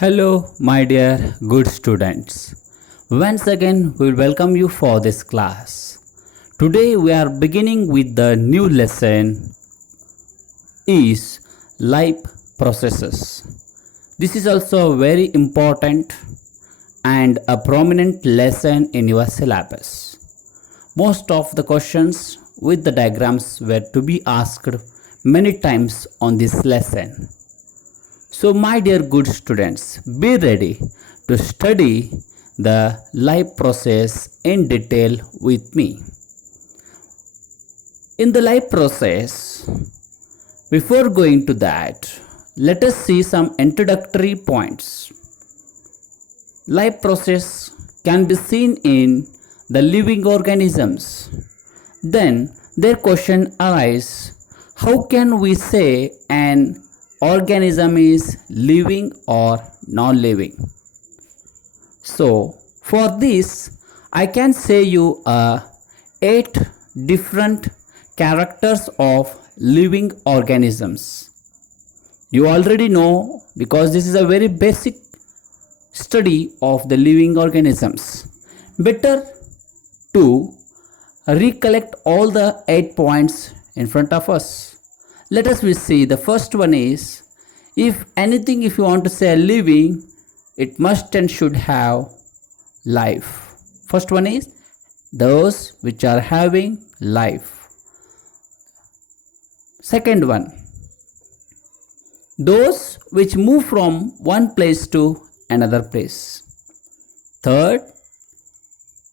Hello, my dear good students. Once again, we welcome you for this class. Today, we are beginning with the new lesson is life processes. This is also very important and a prominent lesson in your syllabus. Most of the questions with the diagrams were to be asked many times on this lesson. So, my dear good students, be ready to study the life process in detail with me. In the life process, before going to that, let us see some introductory points. Life process can be seen in the living organisms. Then their question arises, how can we say an organism is living or non-living? So for this I can say you 8 different characters of living organisms. You already know because this is a very basic study of the living organisms. Better to recollect all the 8 points in front of us. Let us see. The first one is, if you want to say living, it must and should have life. First one is those which are having life. Second one, those which move from one place to another place. Third,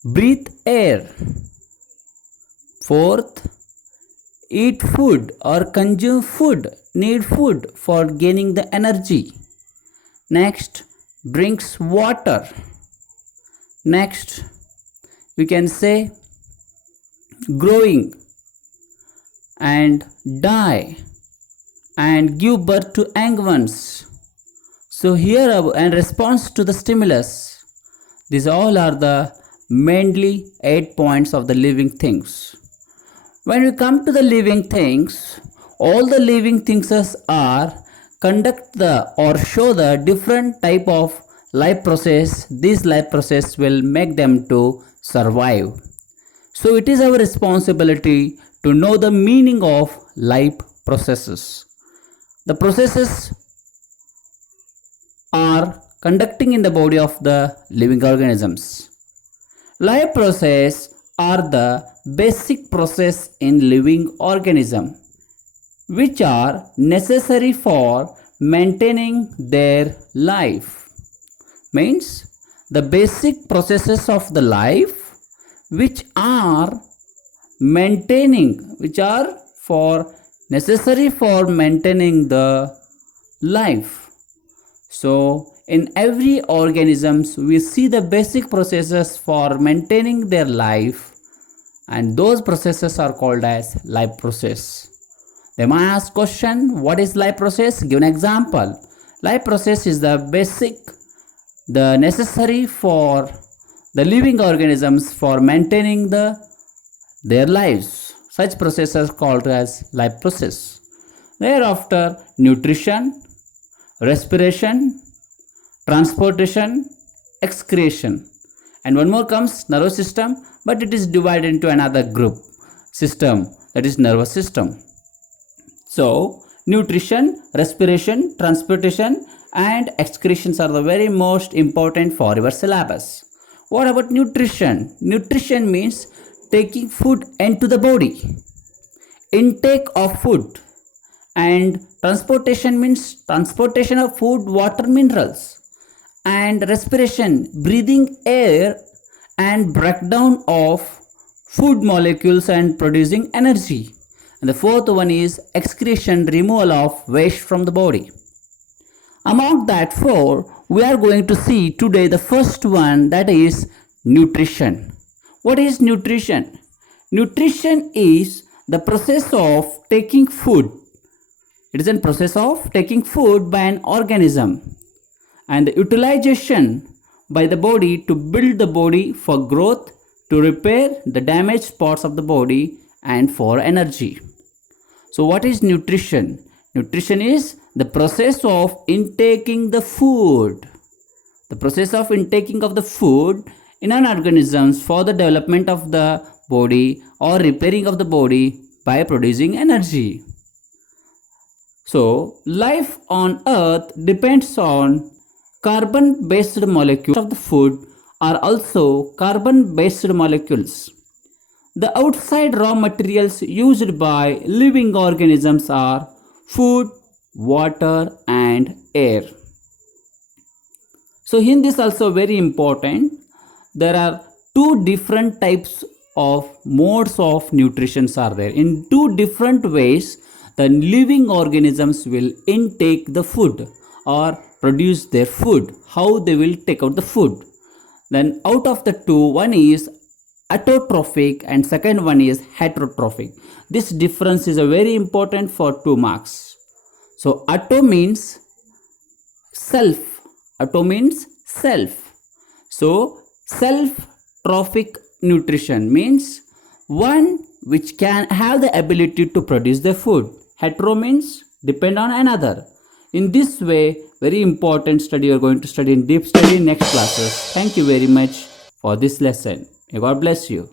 breathe air. Fourth, eat food or consume food, need food for gaining the energy. Next, drinks water. Next, we can say growing and die and give birth to young ones. So here in response to the stimulus, these all are the mainly 8 points of the living things. When we come to the living things, all the living things are conduct the or show the different type of life process. This life process will make them to survive. So it is our responsibility to know the meaning of life processes. The processes are conducting in the body of the living organisms. Life process are the basic process in living organism which are necessary for maintaining their life. Means the basic processes of the life which are necessary for maintaining the life. So in every organisms we see the basic processes for maintaining their life, and those processes are called as life process. They might ask question, what is life process? Give an example. Life process is the necessary for the living organisms for maintaining their lives. Such processes called as life process. Thereafter, nutrition, respiration, transportation, excretion, and one more comes nervous system, but it is divided into another group system, that is nervous system. So nutrition, respiration, transportation and excretions are the very most important for your syllabus. What about nutrition? Nutrition means taking food into the body, intake of food, and transportation means transportation of food, water, minerals, and respiration, breathing air and breakdown of food molecules and producing energy. And the fourth one is excretion, removal of waste from the body. Among that 4, we are going to see today the first one, that is nutrition. What is nutrition? Nutrition is the process of taking food. It is a process of taking food by an organism and the utilization by the body to build the body for growth, to repair the damaged parts of the body, and for energy. So what is nutrition? Nutrition is the process of intaking the food. The process of intaking of the food in an organism for the development of the body or repairing of the body by producing energy. So, life on earth depends on carbon based molecules of the food are also carbon based molecules. The outside raw materials used by living organisms are food, water, and air. So, in this also very important, there are two different types of modes of nutrition are there. In two different ways, the living organisms will intake the food or produce their food. How they will take out the food. Then out of the two, one is autotrophic and second one is heterotrophic. This difference is a very important for 2 marks. So auto means self. Auto means self. So self trophic nutrition means one which can have the ability to produce the food. Hetero means depend on another. In this way, very important study you are going to study in deep study in next classes. Thank you very much for this lesson. May God bless you.